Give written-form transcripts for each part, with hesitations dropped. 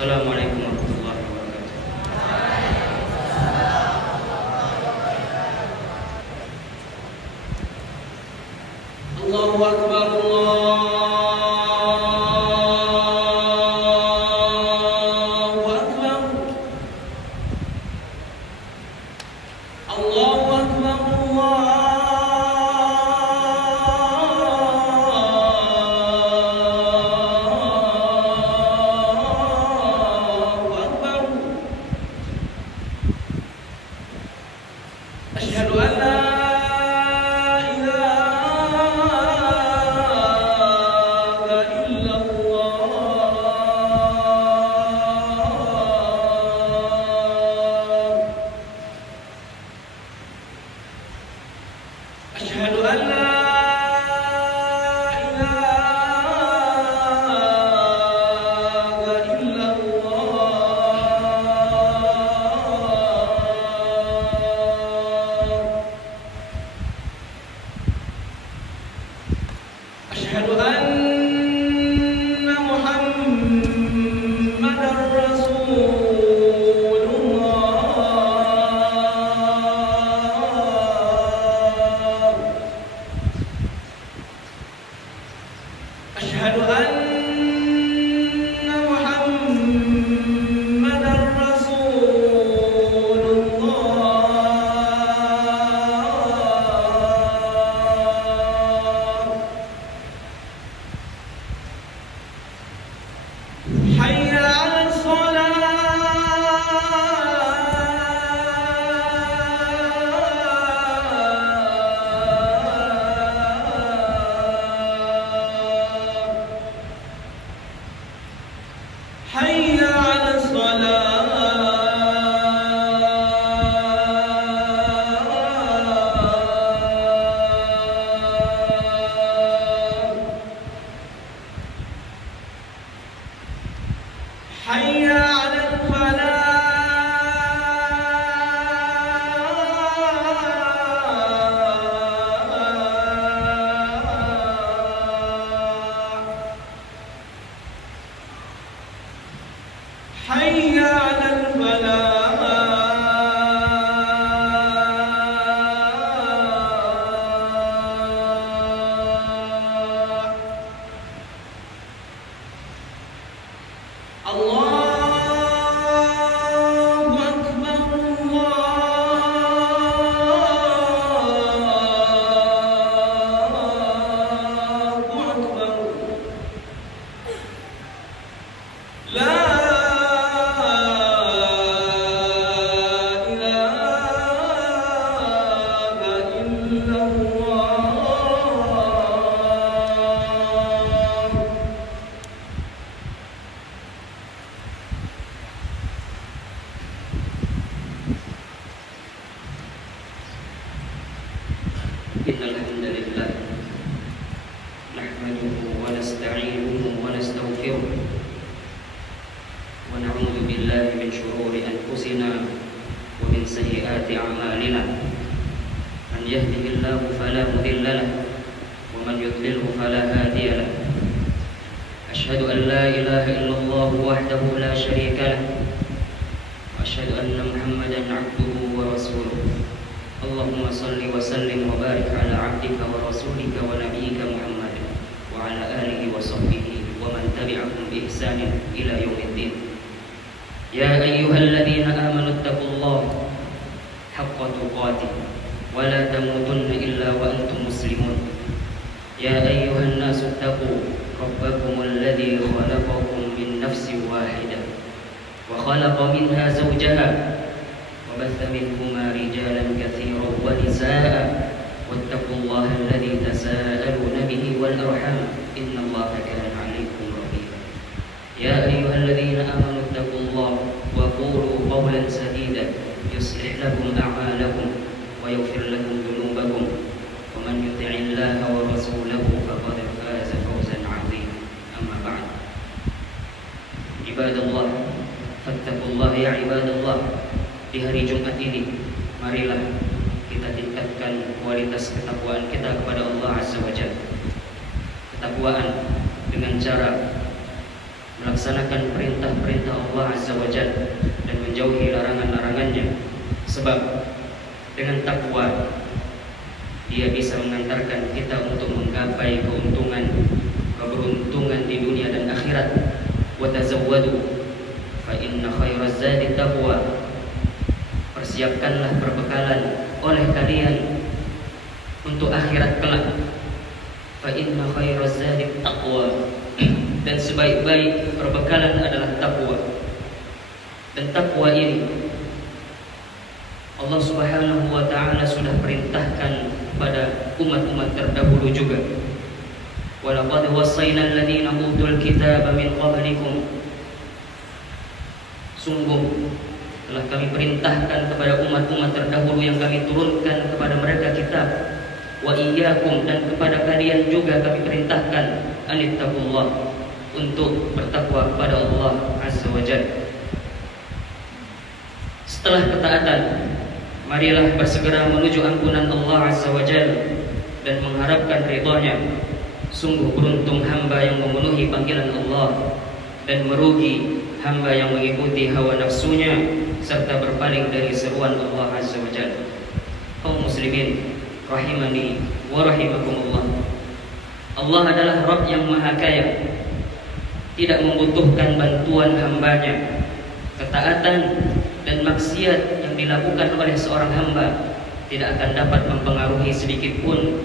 Assalamualaikum warahmatullahi wabarakatuh. Allahu Akbar, Allahu Akbar. Allahu Akbar, Allahu Akbar. Asyhadu an la ilaha illallah. Asyhadu an la ilaha illallah. Asyhadu anna Muhammadar Rasulullah. Asyhadu anna Muhammadar Rasulullah. Hayya 'alas shalah. Hayya 'alas shalah. Hayya 'alal falah. Hayya 'alal falah. Allahu Akbar, Allahu Akbar. La ilaha illallah. Innal hamdalillah nahmaduhu wa nasta'inuhu wa nastaghfiruh wa na'udzu billahi min shururi anfusina wa min sayyiati a'malina. Man yahdihillahu fala mudilla lahu wa man yudlilhu fala hadiya lahu. Asyhadu an la ilaha illallah wahdahu la syarika lahu wa asyhadu anna Muhammadan 'abduhu wa rasuluh. Allahumma salli wa sallim wa barik ala 'abdika wa rasulika wa nabiyyika Muhammad wa ala alihi wa sahbihi wa man tabi'ahum bi ihsanin ila yaumiddin. Ya ayyuhalladzina amanu taqullaha haqqa tuqatih wa la tamutunna illa wa antum muslimun. Ya ayyuhan nasu taqu rabbakumul ladzi khalaqakum min nafsin wahidah wa khalaqa minha zawjaha وبث منهما رجالا كثيرا ونساء واتقوا الله الذي تساءلون به والأرحام إن الله كان عليكم رقيبا. يا أيها الذين آمنوا اتقوا الله وقولوا قولا سديدا يصلح لكم أعمالكم ويغفر لكم ذنوبكم ومن يطع الله ورسوله فقد فاز فوزا عظيما. أما بعد عباد الله فاتقوا الله يا عباد الله. Di hari Jumat ini, marilah kita tingkatkan kualitas ketakwaan kita kepada Allah Azza wa Jalla. Ketakwaan dengan cara melaksanakan perintah-perintah Allah Azza wa Jalla dan menjauhi larangan-larangannya. Sebab dengan takwa dia bisa mengantarkan kita untuk menggapai keberuntungan di dunia dan akhirat. Wa tazawwadu fa inna khairaz zadi taqwa. Persiapkanlah perbekalan oleh kalian untuk akhirat kelak. Fa inna khairaz zadi taqwa. Dan sebaik-baik perbekalan adalah takwa. Dan takwa ini Allah Subhanahu wa ta'ala sudah perintahkan pada umat-umat terdahulu juga. Walaqad wassayna alladziina utul kitaba min qablikum. Sungguh telah kami perintahkan kepada umat-umat terdahulu yang kami turunkan kepada mereka kitab. Wa iyyakum, dan kepada kalian juga kami perintahkan anittaqullah, untuk bertakwa kepada Allah Azza wa Jalla. Setelah ketaatan, marilah bersegera menuju ampunan Allah Azza wa Jalla dan mengharapkan ridha-Nya. Sungguh beruntung hamba yang memenuhi panggilan Allah, dan merugi hamba yang mengikuti hawa nafsunya serta berpaling dari seruan Allah Azza wa Jalla. Kaum muslimin rahimani wa rahimakumullah. Allah adalah Rabb yang maha kaya, tidak membutuhkan bantuan hambanya. Ketaatan dan maksiat yang dilakukan oleh seorang hamba tidak akan dapat mempengaruhi sedikit pun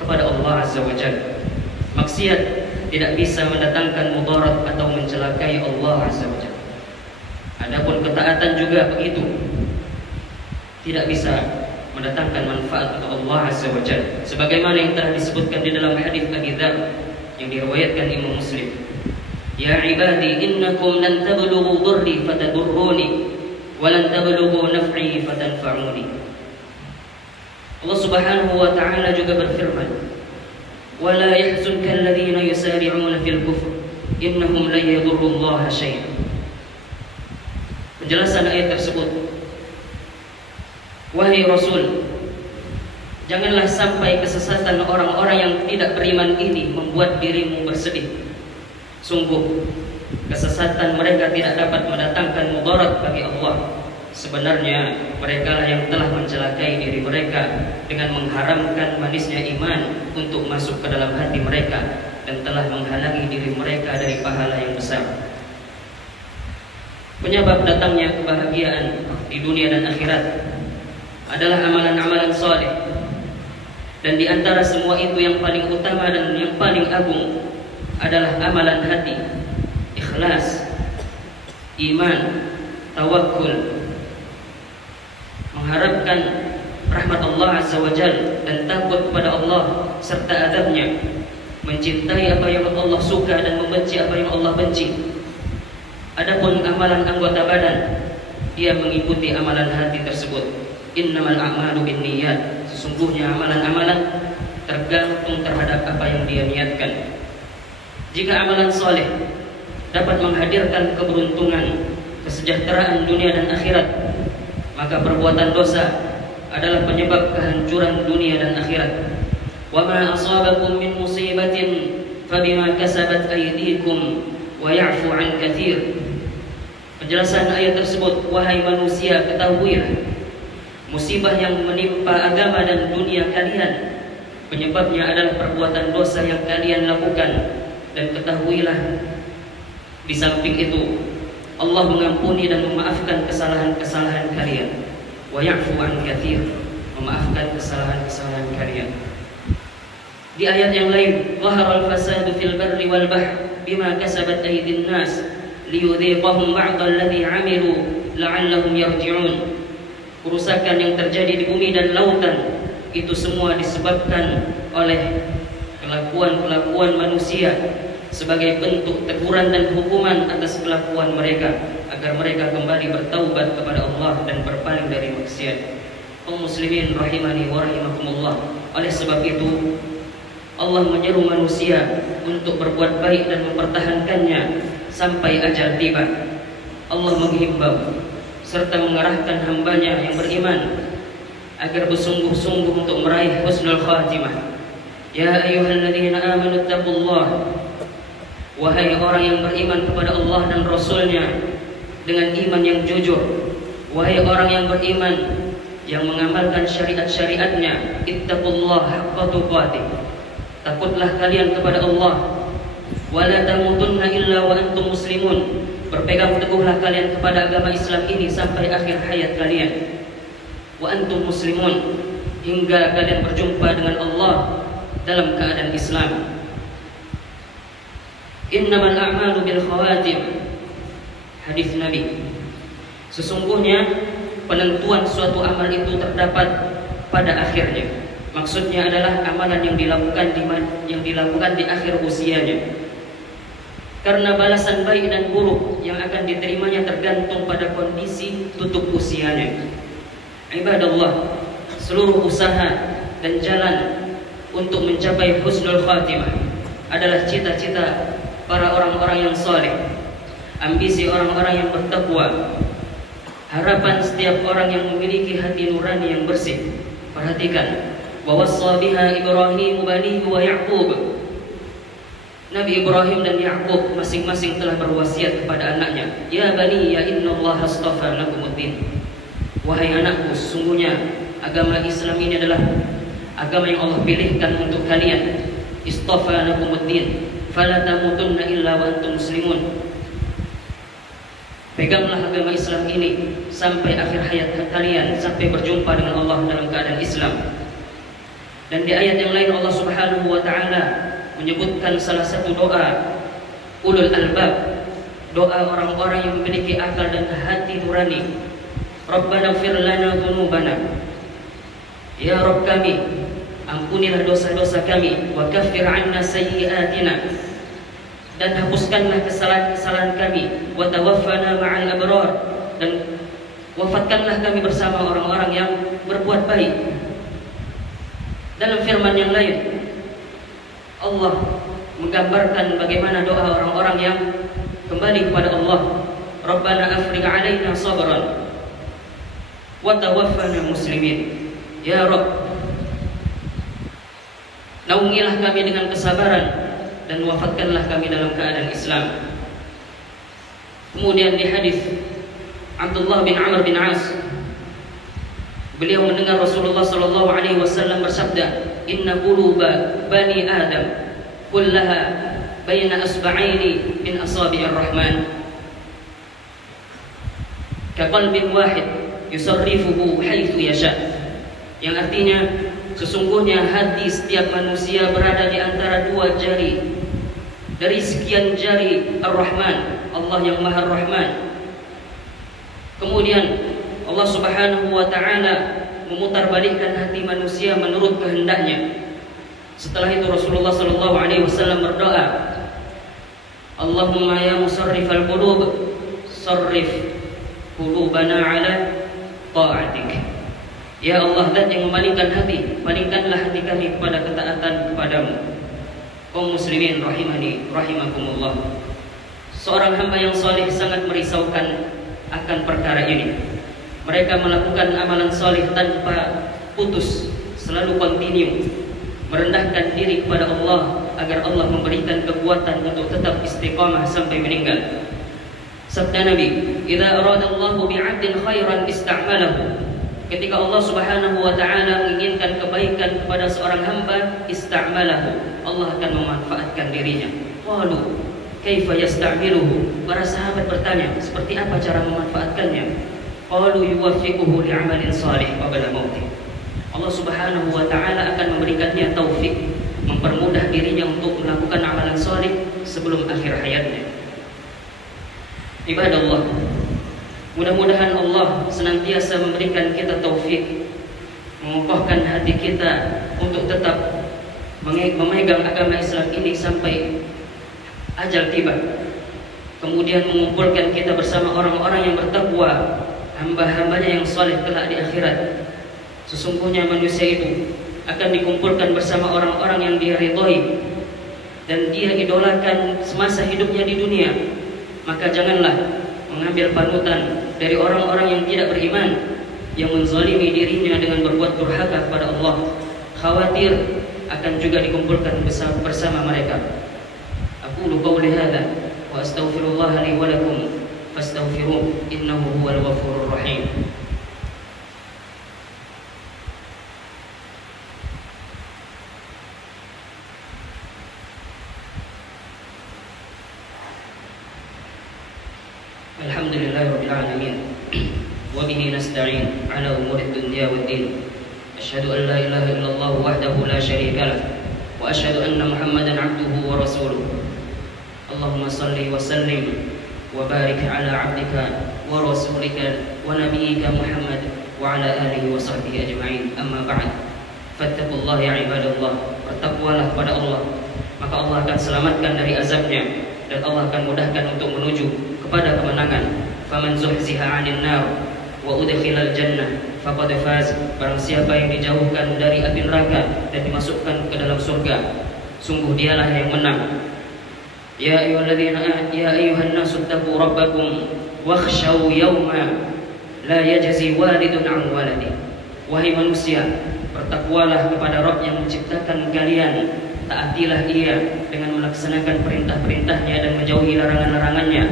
kepada Allah Azza wa Jalla. Maksiat tidak bisa mendatangkan mudarat atau mencelakai Allah Azza wa Jalla. Adapun ketaatan juga begitu, tidak bisa mendatangkan manfaat untuk Allah Azza wa Jalla, sebagaimana yang telah disebutkan di dalam hadis Abi Dzar yang diriwayatkan Imam Muslim. Ya ibadi innakum lan tablughu dhurri fatadurruni wa lan tablughu naf'i fatanfa'uni. Allah Subhanahu wa ta'ala juga berfirman, wa la yahzunka alladhina yusari'una fil kufr innahum lan yadurrullaha syai'an. Penjelasan ayat tersebut, wahai Rasul, janganlah sampai kesesatan orang-orang yang tidak beriman ini membuat dirimu bersedih. Sungguh kesesatan mereka tidak dapat mendatangkan mudarat bagi Allah. Sebenarnya mereka lah yang telah mencelakai diri mereka dengan mengharamkan manisnya iman untuk masuk ke dalam hati mereka, dan telah menghalangi diri mereka dari pahala yang besar. Penyebab datangnya kebahagiaan di dunia dan akhirat adalah amalan-amalan saleh. Dan di antara semua itu yang paling utama dan yang paling agung adalah amalan hati, ikhlas, iman, tawakul, mengharapkan rahmat Allah Azza wa Jalla dan takut kepada Allah serta adabnya, mencintai apa yang Allah suka dan membenci apa yang Allah benci. Adapun amalan anggota badan, dia mengikuti amalan hati tersebut. Innamal a'malu binniyat. Sesungguhnya amalan-amalan tergantung terhadap apa yang dia niatkan. Jika amalan soleh dapat menghadirkan keberuntungan, kesejahteraan dunia dan akhirat, maka perbuatan dosa adalah penyebab kehancuran dunia dan akhirat. Wa ma asabakum min musibatin fabima kasabat aydikum wa ya'fu 'an katsir. Penjelasan ayat tersebut, wahai manusia, ketahuilah musibah yang menimpa agama dan dunia kalian penyebabnya adalah perbuatan dosa yang kalian lakukan. Dan ketahuilah, di samping itu Allah mengampuni dan memaafkan kesalahan-kesalahan kalian. Wa ya'fu 'an katsir, memaafkan kesalahan-kesalahan kalian. Di ayat yang lain, zaharal fasadu fil barri wal bahr bima kasabat aydin nas liyudhiqahum ba'd alladhi 'amilu la'allahum yarji'un. Kerusakan yang terjadi di bumi dan lautan itu semua disebabkan oleh kelakuan-kelakuan manusia sebagai bentuk teguran dan hukuman atas kelakuan mereka, agar mereka kembali bertaubat kepada Allah dan berpaling dari maksiat. Kaum muslimin rahimani wa rahimakumullah. Oleh sebab itu Allah menyeru manusia untuk berbuat baik dan mempertahankannya sampai ajal tiba. Allah menghimbau serta mengarahkan hambanya yang beriman agar bersungguh-sungguh untuk meraih husnul khatimah. Ya ayyuhalladzina amanu taqullaha Wahai orang yang beriman kepada Allah dan Rasul-Nya dengan iman yang jujur, wahai orang yang beriman yang mengamalkan syariat-syariatnya, ittaqullaha haqqa tuqatih, takutlah kalian kepada Allah, wala tamutunna illa wa antum muslimun, berpegang teguhlah kalian kepada agama Islam ini sampai akhir hayat kalian, wa antum muslimun, hingga kalian berjumpa dengan Allah dalam keadaan Islam. Innamal a'malu bil khawatim, hadis Nabi. Sesungguhnya penentuan suatu amal itu terdapat pada akhirnya. Maksudnya adalah amalan yang dilakukan di akhir usianya. Karena balasan baik dan buruk yang akan diterimanya tergantung pada kondisi tutup usianya. Ibadallah, seluruh usaha dan jalan untuk mencapai husnul khatimah adalah cita-cita para orang-orang yang saleh, ambisi orang-orang yang bertakwa, harapan setiap orang yang memiliki hati nurani yang bersih. Perhatikan, wa wassa biha Ibrahim banihi wa Ya'qub. Nabi Ibrahim dan Ya'qub masing-masing telah berwasiat kepada anaknya, ya bani ya innallaha astafa lakumuddin. Wahai anakku, sesungguhnya agama Islam ini adalah agama yang Allah pilihkan untuk kalian. Istafa lakumuddin, fala tamutunna illa wa antum muslimun. Peganglah agama Islam ini sampai akhir hayat kalian, sampai berjumpa dengan Allah dalam keadaan Islam. Dan di ayat yang lain Allah Subhanahu wa taala menyebutkan salah satu doa ulul albab, doa orang-orang yang memiliki akal dan hati nurani. Rabbana ighfir lana dzunubana, ya Rabb kami, ampunilah dosa-dosa kami, wa kaffir 'anna sayyi'atina, dan hapuskanlah kesalahan-kesalahan kami, wa tawaffana ma'al abrar, dan wafatkanlah kami bersama orang-orang yang berbuat baik. Dalam firman yang lain Allah menggambarkan bagaimana doa orang-orang yang kembali kepada Allah. Rabbana afrigh 'alaina sabran wa tawaffana muslimin. Ya Rabb, naungilah kami dengan kesabaran dan wafatkanlah kami dalam keadaan Islam. Kemudian di hadis Abdullah bin Amr bin As, beliau mendengar Rasulullah sallallahu alaihi wasallam bersabda, "Inna quluba bani Adam kullaha baina asba'aini min asabi'ir rahman, ka qalbin wahid yusarrifuhu haitsu yasha." Yang artinya, sesungguhnya hati setiap manusia berada di antara dua jari dari sekian jari Ar-Rahman, Allah yang Maha Rahman. Kemudian Allah Subhanahu wa taala memutarbalikkan hati manusia menurut kehendaknya. Setelah itu Rasulullah sallallahu alaihi wasallam berdoa, Allahumma ya musarrifal qulub, sarrif qulubana ala ta'atik. Ya Allah, Zat yang memalingkan hati, palingkanlah hati kami kepada ketaatan kepadamu. Kaum muslimin rahimani rahimakumullah, seorang hamba yang saleh sangat merisaukan akan perkara ini. Mereka melakukan amalan saleh tanpa putus, selalu kontinu, merendahkan diri kepada Allah agar Allah memberikan kekuatan untuk tetap istiqamah sampai meninggal. Sabda Nabi, "Idza aradallahu bi'abdin khairan ista'malahu." Ketika Allah Subhanahu wa taala menginginkan kebaikan kepada seorang hamba, ista'malahu, Allah akan memanfaatkan dirinya. Qalu, "Kaifa yasta'miluhu?" Para sahabat bertanya, seperti apa cara memanfaatkannya? Qalu, "Yuwaffiquhu li'amalin shalih qabla mautih." Allah Subhanahu wa taala akan memberikannya taufik, mempermudah dirinya untuk melakukan amalan saleh sebelum akhir hayatnya. Ibadallah, mudah-mudahan Allah senantiasa memberikan kita taufik, mengokohkan hati kita untuk tetap memegang agama Islam ini sampai ajal tiba. Kemudian mengumpulkan kita bersama orang-orang yang bertakwa, hamba-hambanya yang saleh kelak di akhirat. Sesungguhnya manusia itu akan dikumpulkan bersama orang-orang yang dia ridhoi dan dia idolakan semasa hidupnya di dunia. Maka janganlah mengambil panutan dari orang-orang yang tidak beriman, yang menzalimi dirinya dengan berbuat durhaka kepada Allah. Khawatir akan juga dikumpulkan bersama mereka. أقول قولي هذا وأستغفر الله لي ولكم فاستغفروه إنه هو الغفور الرحيم. الحمد لله رب العالمين وبه نستعين على أمور الدنيا والدين. أشهد أن لا إله إلا الله وحده لا شريك له وأشهد أن محمدا عبده ورسوله. اللهم صل وسلم وبارك على عبدك ورسولك ونبيك محمد وعلى آله وصحبه أجمعين. أما بعد فاتقوا الله يا عباد الله. Bertakwalah kepada Allah, maka Allah akan selamatkan dari azabnya dan Allah akan mudahkan untuk menuju kepada kemenangan. Faman zuhziha 'anil nar wa udkhilal jannah faqad faz. Barang siapa yang dijauhkan dari api neraka dan dimasukkan ke dalam surga, sungguh dialah yang menang. Ya ayyuhan nasu taqu rabbakum wakhshaw yawma la yajzi walidun 'an waladi. Wahai manusia, bertakwalah kepada Rabb yang menciptakan kalian. Taatilah Ia dengan melaksanakan perintah-perintahnya dan menjauhi larangan-larangannya.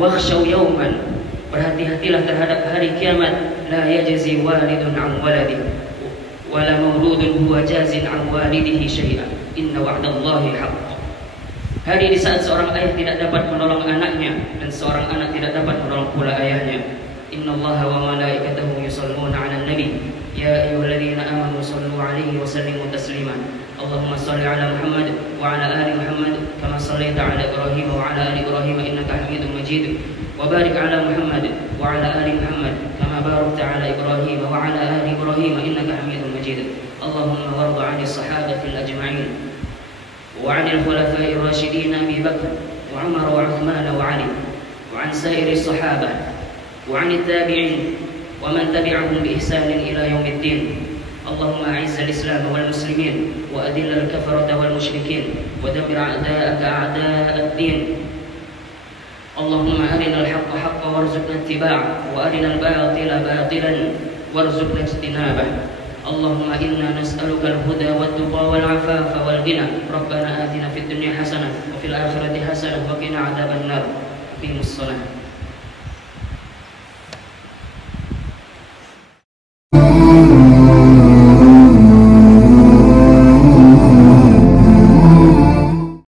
Wakhshaw yawman, berhati-hatilah terhadap hari kiamat. La yajzi walidun 'an waladi wala mauludun huwa jazin 'an walidihi syai'an. Inna wa'dallahi haqq. Hari di saat seorang ayah tidak dapat menolong anaknya dan seorang anak tidak dapat menolong pula ayahnya. Innallaha wa malaikatahu yusholluna 'alan nabi ya ayyuhalladzina amanu shallu 'alaihi wa sallimu taslima. Allahumma shalli 'ala Muhammad wa 'ala ali Muhammad kama shallaita 'ala Ibrahim wa 'ala ali Ibrahim innaka Hamidum Majid. Wa barik 'ala Muhammad wa 'ala ali Muhammad kama barakta 'ala Ibrahim wa 'ala ali Ibrahim innaka Hamidum Majid. Allahumma warḍ 'anil sahabatil ajma'in وعن الخلفاء الراشدين أبي بكر وعمر وعثمان وعلي وعن سائر الصحابة وعن التابعين ومن تبعهم بإحسان إلى يوم الدين. اللهم أعز الإسلام والمسلمين وأذل الكفرة والمشركين ودمر أعداءك أعداء الدين. اللهم أرنا الحق حقا وارزقنا اتباعه وأرنا الباطل باطلا وارزقنا اجتنابه. اللهم إنا نسألك الهدى والتقى والعفاف والغنى. ربنا آتنا في الدنيا حسنة وفي الآخرة حسنة وقنا عذاب النار. أقيموا الصلاة.